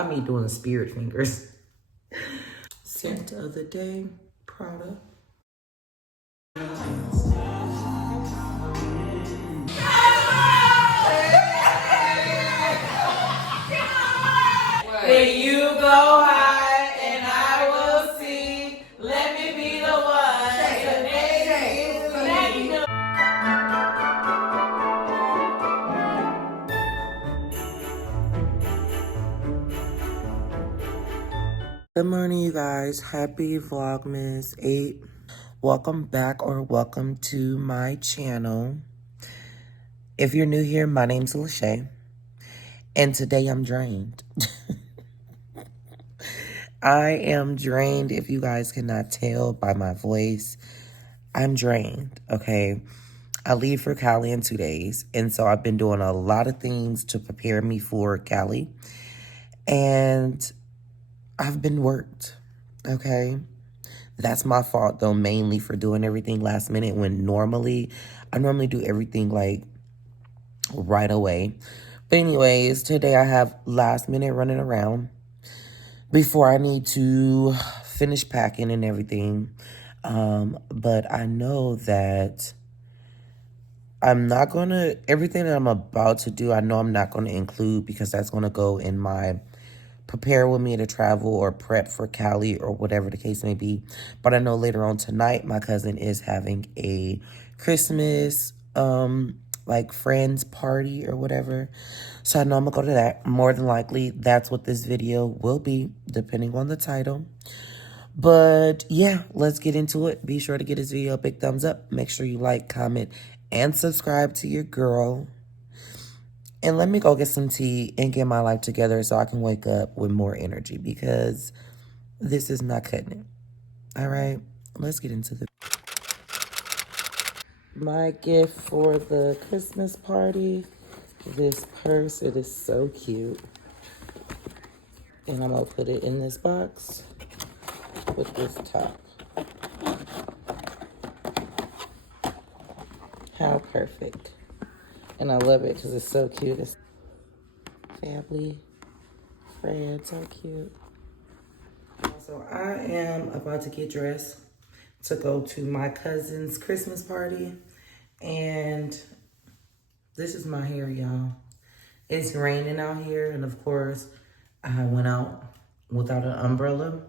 not me doing the spirit fingers. Scent of the day, Prada. When you go high and I will see, let me be the one to make you know. Good morning, you guys. Happy Vlogmas 8. Welcome back or welcome to my channel. If you're new here, my name's Lachey, and today I'm drained. I am drained. If you guys cannot tell by my voice, I'm drained, okay? I leave for Cali in 2 days, and so I've been doing a lot of things to prepare me for Cali, and I've been worked, okay? That's my fault, though, mainly for doing everything last minute when I normally do everything, like, right away. But anyways, today I have last minute running around before I need to finish packing and everything. But I know that I'm not going to, everything that I'm about to do, I know I'm not going to include because that's going to go in my prepare with me to travel or prep for Cali or whatever the case may be. But I know later on tonight, my cousin is having a Christmas, like friends party or whatever. So I know I'm gonna go to that. More than likely, that's what this video will be, depending on the title. But yeah, let's get into it. Be sure to give this video a big thumbs up. Make sure you like, comment, and subscribe to your girl. And let me go get some tea and get my life together so I can wake up with more energy because this is not cutting it. All right, let's get into my gift for the Christmas party. This purse, it is so cute. And I'm gonna put it in this box with this top. How perfect. And I love it because it's so cute. It's family, friends, so cute. So I am about to get dressed to go to my cousin's Christmas party. And this is my hair, y'all. It's raining out here. And of course, I went out without an umbrella.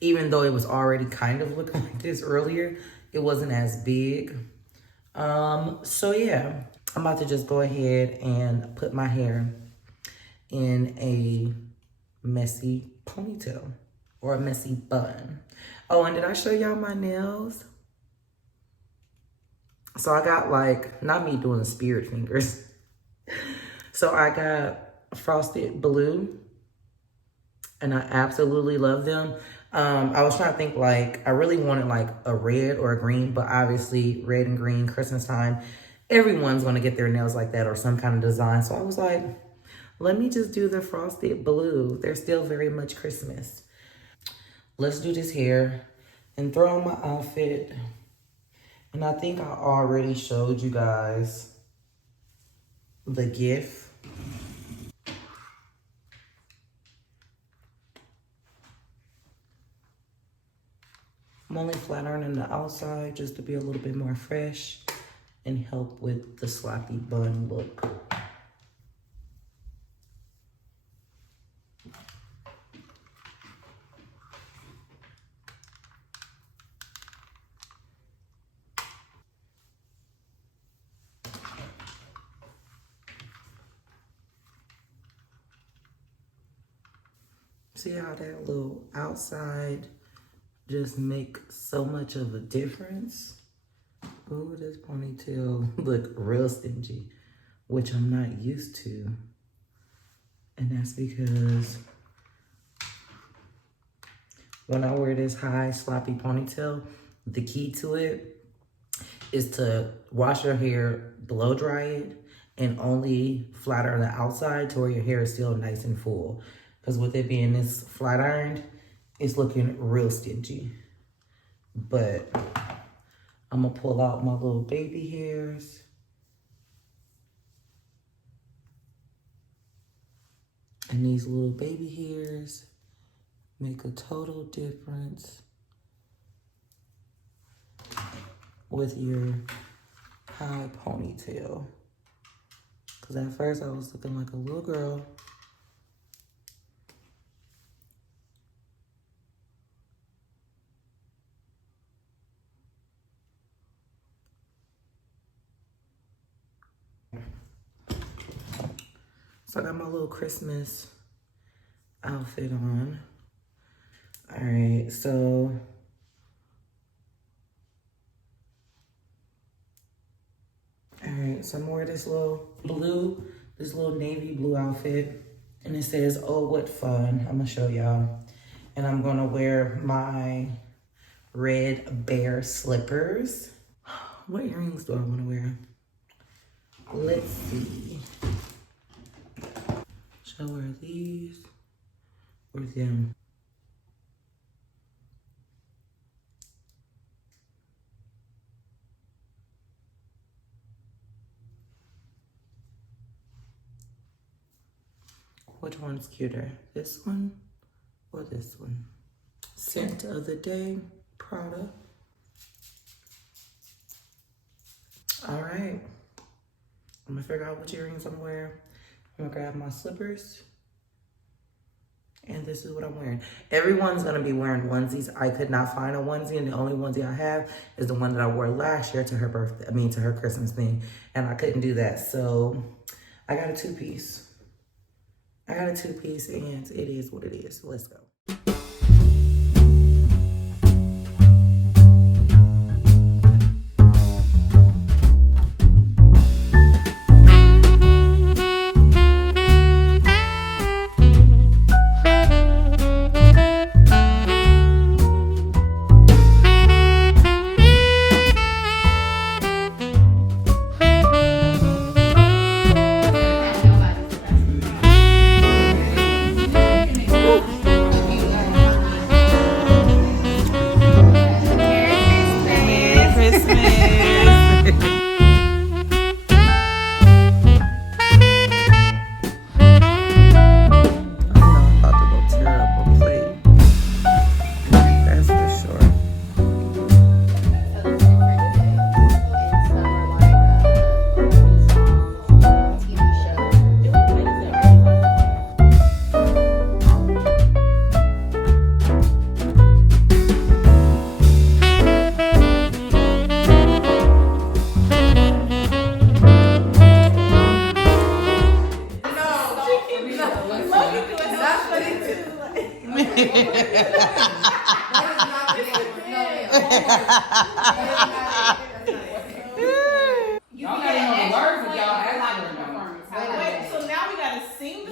Even though it was already kind of looking like this earlier, it wasn't as big. So yeah, I'm about to just go ahead and put my hair in a messy ponytail or a messy bun. Oh, and did I show y'all my nails? So I got like, not me doing the spirit fingers. So I got frosted blue and I absolutely love them. I was trying to think like, I really wanted like a red or a green, but obviously red and green, Christmas time, everyone's gonna get their nails like that or some kind of design. So I was like, let me just do the frosted blue. They're still very much Christmas. Let's do this hair and throw on my outfit. And I think I already showed you guys the gift. I'm only flat ironing the outside just to be a little bit more fresh and help with the sloppy bun look. See how that little outside just make so much of a difference? Ooh, this ponytail look real stingy, which I'm not used to. And that's because when I wear this high sloppy ponytail, the key to it is to wash your hair, blow dry it, and only flat iron the outside to where your hair is still nice and full. Because with it being this flat ironed, it's looking real stingy. But I'm gonna pull out my little baby hairs. And these little baby hairs make a total difference with your high ponytail. Because at first I was looking like a little girl. So I got my little Christmas outfit on. All right, so I'm wearing this little navy blue outfit, and it says, "Oh, what fun!" I'm gonna show y'all, and I'm gonna wear my red bear slippers. What earrings do I want to wear? Let's see. Should I wear these or them? Which one's cuter? This one or this one? Scent of the day, Prada. All right. I'm gonna figure out which earrings I'm wearing. I'm gonna grab my slippers. And this is what I'm wearing. Everyone's gonna be wearing onesies. I could not find a onesie, and the only onesie I have is the one that I wore last year to her birthday, to her Christmas thing. And I couldn't do that. So I got a two-piece. And it is what it is. So let's go.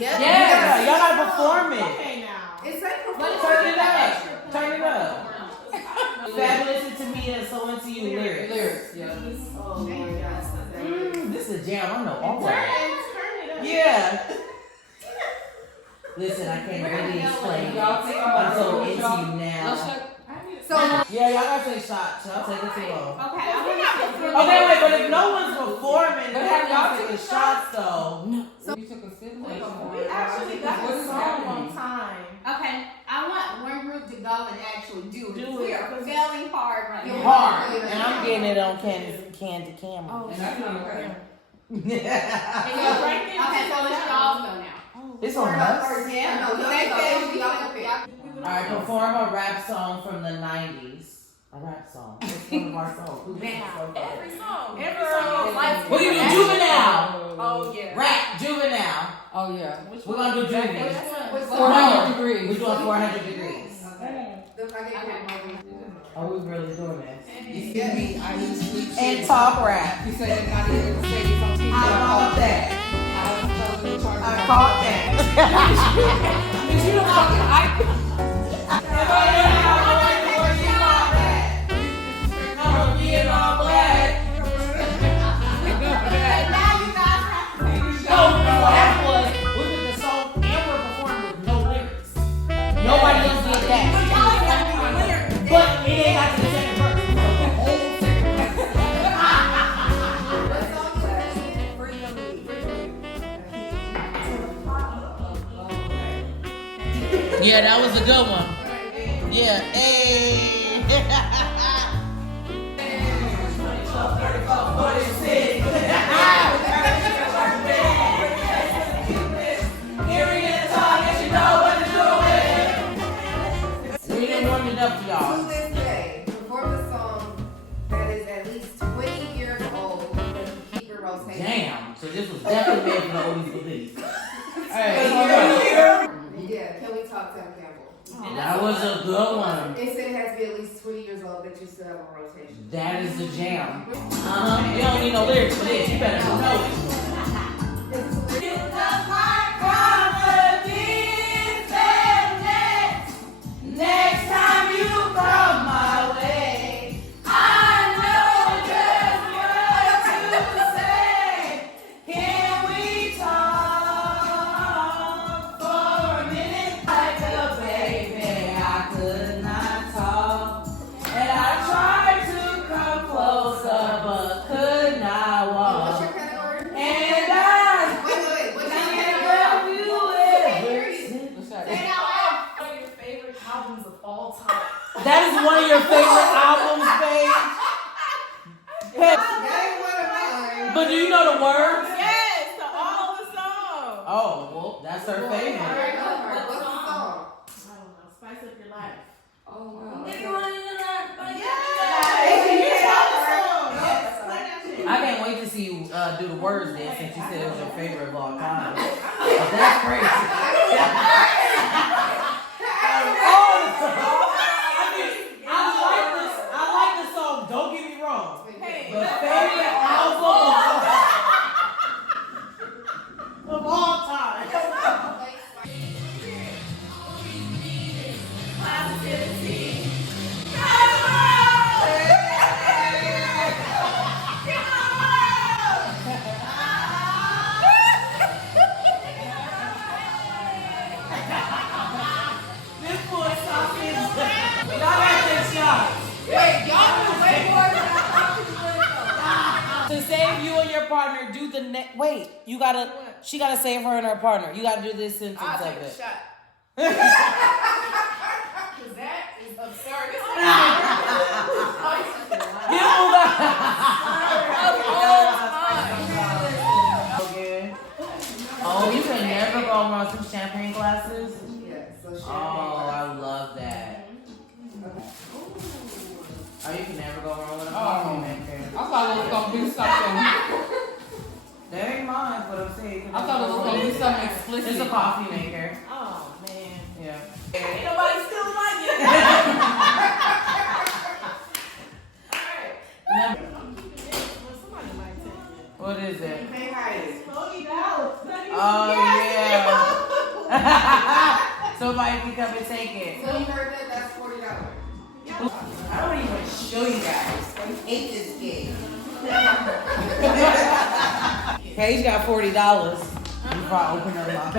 Yeah, y'all gotta perform it. Okay, now. It's like turn it up. Turn it up. Fabulous to me and so into you lyrics. Yeah. Oh, this is a jam. I know all that. Turn it up. Yeah. Listen, I can't really explain. I'm so into you now. So yeah, y'all gotta take shots. Y'all take it too long. Okay, wait, but if no one's performing, then y'all taking shots though. So you took a sip. We actually got this song on time. Okay, I want one group to go and actually do it. We are failing hard right now. Hard, and I'm getting it on candid camera. Oh, that's not okay. Okay, so let's all go now. It's on us. Yeah. Alright, perform a rap song from the 90s. A rap song. It's one of our songs. Every song. We're gonna do Juvenile. Oh, yeah. Rap, Juvenile. Oh, yeah. We're gonna do Juvenile. 400 degrees. We're doing 400 degrees. Okay. Are we really doing this? You see me? I used to. And talk rap. You said you're not even gonna say this on TV. I caught that. I caught that. Because you don't fucking Yeah, that was a good one. Yeah, hey. We didn't warm it up for y'all. To this day, perform a song that is at least 20 years old and keep it rotating. Damn, so this was definitely made for the oldies but goodies. Yeah, Can We Talk Tim Campbell? That was a good one. It said it has to be at least 20 years old that you still have on rotation. That is a jam. You don't need no lyrics for this. You better know it. Next time you come my way, I know just what to say. Can we talk for a minute? Like a baby, I could not talk. And I tried to come closer, but could not walk. What's your category? And I Wait. What's your can't category? love you ever. One of your favorite albums of all time. That is one of your favorite albums, babe. That ain't one of mine. But do you know the words? Yes, to all the songs. Oh, well, that's her All favorite. right, go for it. What What's the song? song? I don't know. Spice up your life. Oh, no. I can't wait to see you do the words then, since you said it was your favorite of all time. But that's crazy. I like this song, don't get me wrong. Hey, The favorite album of all time. This boy sausage. Y'all got this shot. Wait, y'all do way more than I thought you would. To save you and your partner, do the next. Wait, you gotta. She gotta save her and her partner. You gotta do this sentence I'll of take a it. shot. Because that is absurd. Get over. Oh, you can never go wrong with some champagne glasses. Yeah, so shit. Oh, I love that. Oh, you can never go wrong with a coffee maker. I thought it was gonna be something. That ain't mine, but I'm saying. I thought it was gonna be something It's explicit. a coffee maker. Oh, man. Yeah. Ain't nobody stealing my gift. Never- Well, somebody might take it. What is it? Hey, Heidi. $40. Oh, yeah. Somebody can come and take it. So you heard that? That's $40. I don't even show you guys. I hate this game. Paige got $40. Before I open her mouth.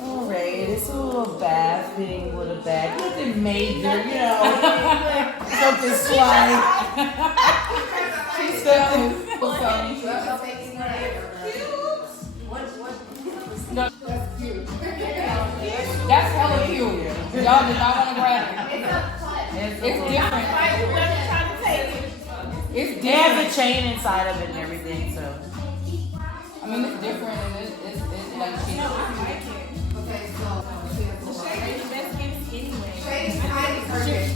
Alright, it's a little bath thing with a bag. Nothing major, you know. Something slight. That's cute. That's hella cute. Y'all did not want to grab it. It's different. It's They have different. the chain inside of it and everything, so. I mean, it's different and it's like cute. Okay, so she has the one. Shade is the best gift anyway. Shade is Heidi's her gift.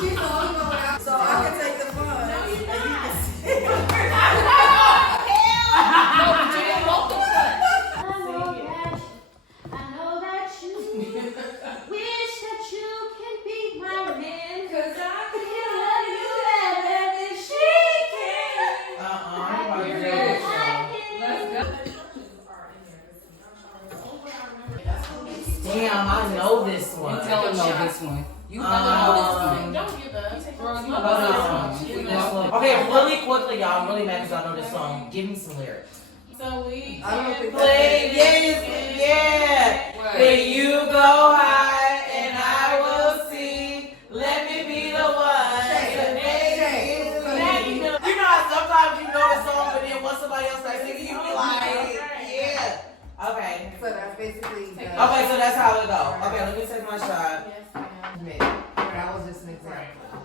She's the only one without. So I can take the fun. No, you're not. No, but you didn't want the touch. I know that you wish that you can be my man, 'cause I can love you better than she can. Damn, I know this one. You tell her know this one. You tell her know this one. Don't give up. Girl, you I know this one. Okay, really quickly, y'all. I'm really mad because I know this song. Give me some lyrics. So we I don't think Play, yes, yeah. Then you go high and I will see. Let me be the one to make you. You know how sometimes you know the song, but then once somebody else starts singing, you be like, how it go. Okay, let me take my shot. That was just an example.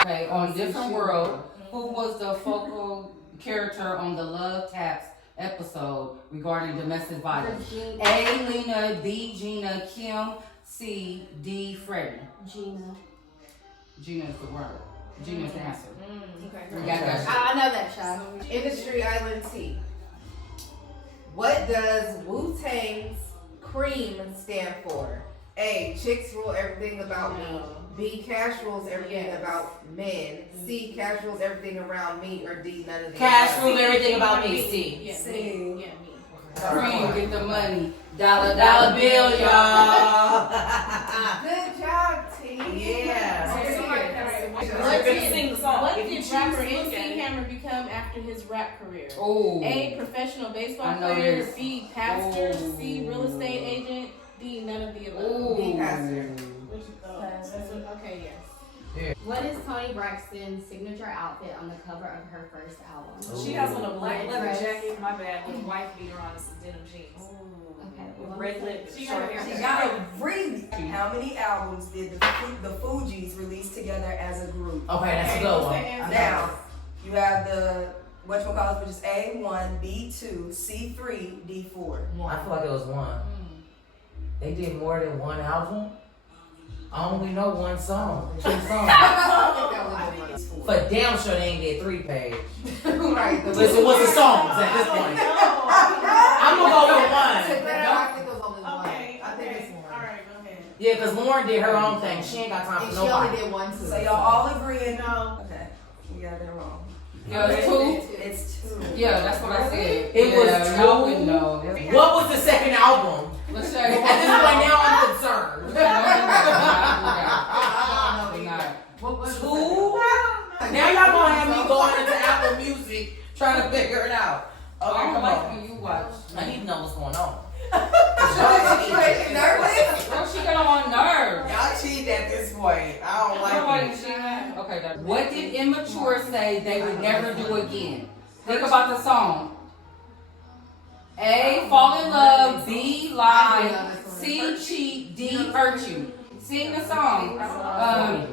Okay, on Different World, who was the focal character on the Love Taps episode regarding domestic violence? A. Lena, B. Gina, Kim, C. D. Freddie. Gina. Gina is the word. Gina is the answer. Okay. We got that. I know that shot. Industry Island T. What does Wu-Tang's cream stand for? A. Chicks rule everything about me. B. Cash rules everything about men. C. Cash rules everything around me. Or D. None of the Cash above. rules everything about me. C. Yeah, C. me. Yeah, me. Cream, get the money. Dollar, dollar bill, y'all. Good job, T. Yeah. What did rapper choose MC Hammer become after his rap career? Oh. A. Professional baseball I know player. this. B. Pastor. Oh. C. Real estate agent. D. None of the above. Ooh. B. Pastor. Okay, yes. What is Toni Braxton's signature outfit on the cover of her first album? She has on a black leather Dress. jacket, my bad, with white beater on and some denim jeans. Okay. With red lips. She got her hair She gotta read. How many albums did the Fugees release together as a group? Okay, that's a good one. Now, you have the whatchamacallit, which is A1, B2, C3, D4. I feel like it was one. They did more than one album. I only know one song, 2 songs. For damn sure they ain't get 3 page. Right. Listen, what's the songs at this point? I'm gonna go with I one. think it was only one. Okay. I think it's one. Alright, go ahead. Yeah, cause Lauren did her own thing. She ain't got time And for she only nobody. did one too. So y'all all agreeing? No. Okay, you got it wrong. Yeah, it's 2. It's 2. Yeah, that's what I said. It was yeah, 2. y'all wouldn't know. What was the second album? Let's say. At this point now I'm concerned. What was 2? Now y'all gonna have me going into Apple Music trying to figure it out. I Okay, don't come like on. when you watch. I need to know what's going on. nervous? Girl, she got on nerves. Y'all cheat at this point. I don't like it. Okay, that's what did Immature say they would never do again? Think about the song. A. Fall in love. B. Lie. C. Cheat. D. Hurt you. Sing the song. That's all I want.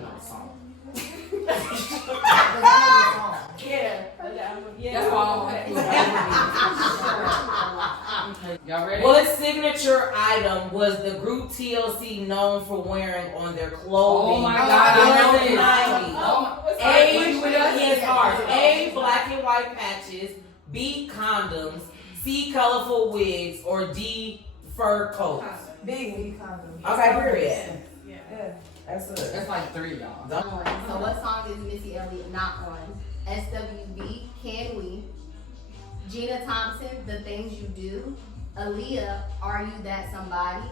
Y'all ready? What signature item was the group TLC known for wearing on their clothing? Oh my God, I know during the this. 90s? Oh, A, ours. A, black and white patches. B, condoms. C, colorful wigs. Or D, fur coats. B. Okay, period. Yeah, that's it. That's like 3, y'all. So what song is Missy Elliott not on? SWV, Can We? Gina Thompson, The Things You Do? Aaliyah, Are You That Somebody?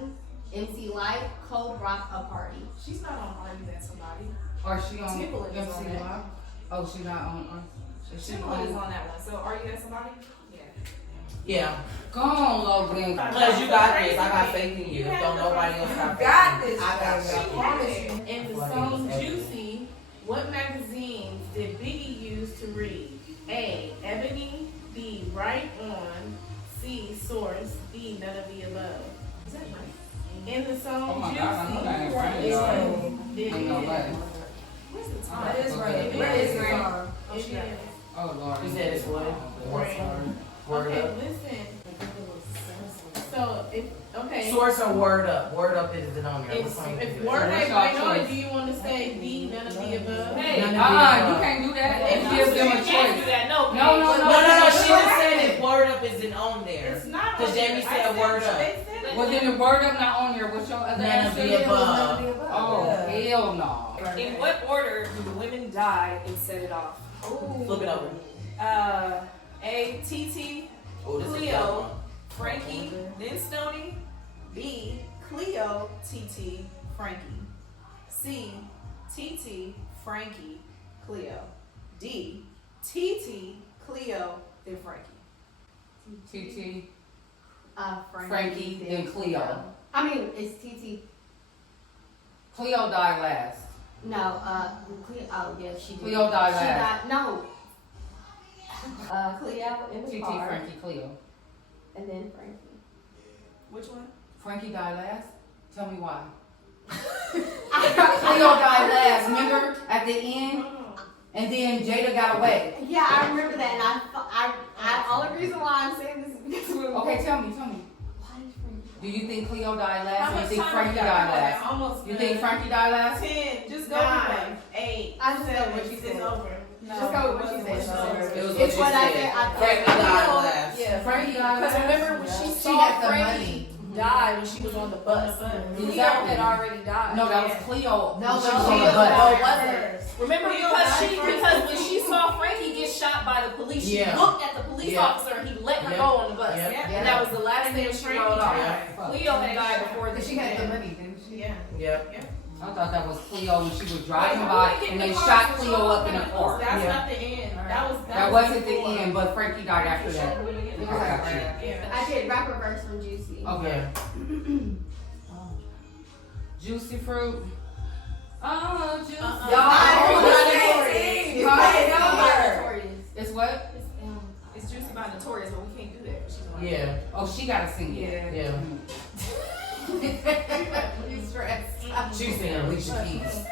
MC Light, Cold Rock A Party. She's not on Are You That Somebody? Or she on Timberland is on MC that. Live? Oh, she not on. Is she Timberland is on? on that one. So Are You That Somebody? Yeah. Yeah. Go on, Logan. Because you got this. I got faith in you. Don't nobody else got faith. Got this. I got baby. faith. In the song Juicy, what magazines did Biggie use to read? A. Ebony. B. Right On. C. Source. D. None of the above. Is that right? In the song Oh my Juicy, God, I know that ain't right, y'all. it Ain't no is. way. Where's the time? That is right. It Where is is. it from? It is. Oh Lord. You said it's what? Word Okay, up. listen. So okay. Source or word up? Word up isn't on there. What's on If there? word What's ain't your right on it, choice? do you want to say D, none of the above? Hey, None of the you above. can't do that. It gives them a choice. No, No, no, No. She just said if word up isn't on there. It's not. Because on Jamie there. said word up. They said it. Well, then the word up not on there. What's your other None of answer? the above. Oh, hell no. In what order do the women die and set it off? Flip it over. A. TT, Oh, this is a Cleo, tough one. Frankie, then Stoney. B. Cleo, TT, Frankie. C. TT, Frankie, Cleo. D. TT, Cleo, then Frankie. TT. Frankie, then Cleo. I mean, it's TT. Cleo died last. No, Cleo. Oh, yeah, she did. Cleo died She last. died. No. Cleo in the TT, car, Frankie, Cleo. and then Frankie. Which one? Frankie died last? Tell me why. Cleo died last, remember? At the end? And then Jada got away. Yeah, I remember that, and I only reason why I'm saying this is because we Okay, tell me. Do you think Cleo died last? Or you think Frankie died last? Almost. You think Frankie died last? 10. Just go 9, with one. 8. I just know what she It's said. over. Just go with what she said. It was It's what I you said. I Frankie died last. Yeah, Frankie died Because last? remember when she She saw had the Frankie money. die when she was on the bus. Is Cleo that had what- already died. No, that was Cleo. No, She no, was she on the was bus. No, it wasn't. Remember Cleo because died because first. when she saw Frankie get shot by the police, she Yeah. looked at the police Yeah. officer and he let her Yeah. go on the bus. Yeah. And that was the last thing she wrote off. Yeah. Cleo had died before Because she had the money, didn't she? Yeah. Yep. I thought that was Cleo when she was driving Wait, by we and get they the shot cars Cleo and up in a all car. That's Yeah. not the end. That wasn't the end, but Frankie died after that. Sure, we get the I cars. got you. Yeah. I did rapper verse from Juicy. Okay. Juicy fruit. Oh, juicy. It's what? It's Juicy by Notorious, but we can't do that. She's on. Yeah. Oh, she gotta sing it. Yeah. You stressed. She saying Alicia Keys.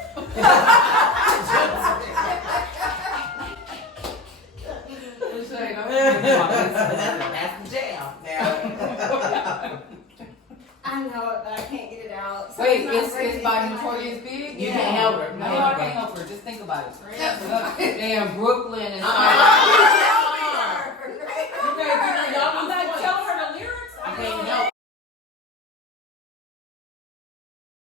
That's the jam. Now. I know it, but I can't get it out. So Wait, not it's crazy. by Notorious Big? You can't help her. No, I can't help her. Just think about it. Damn, Brooklyn and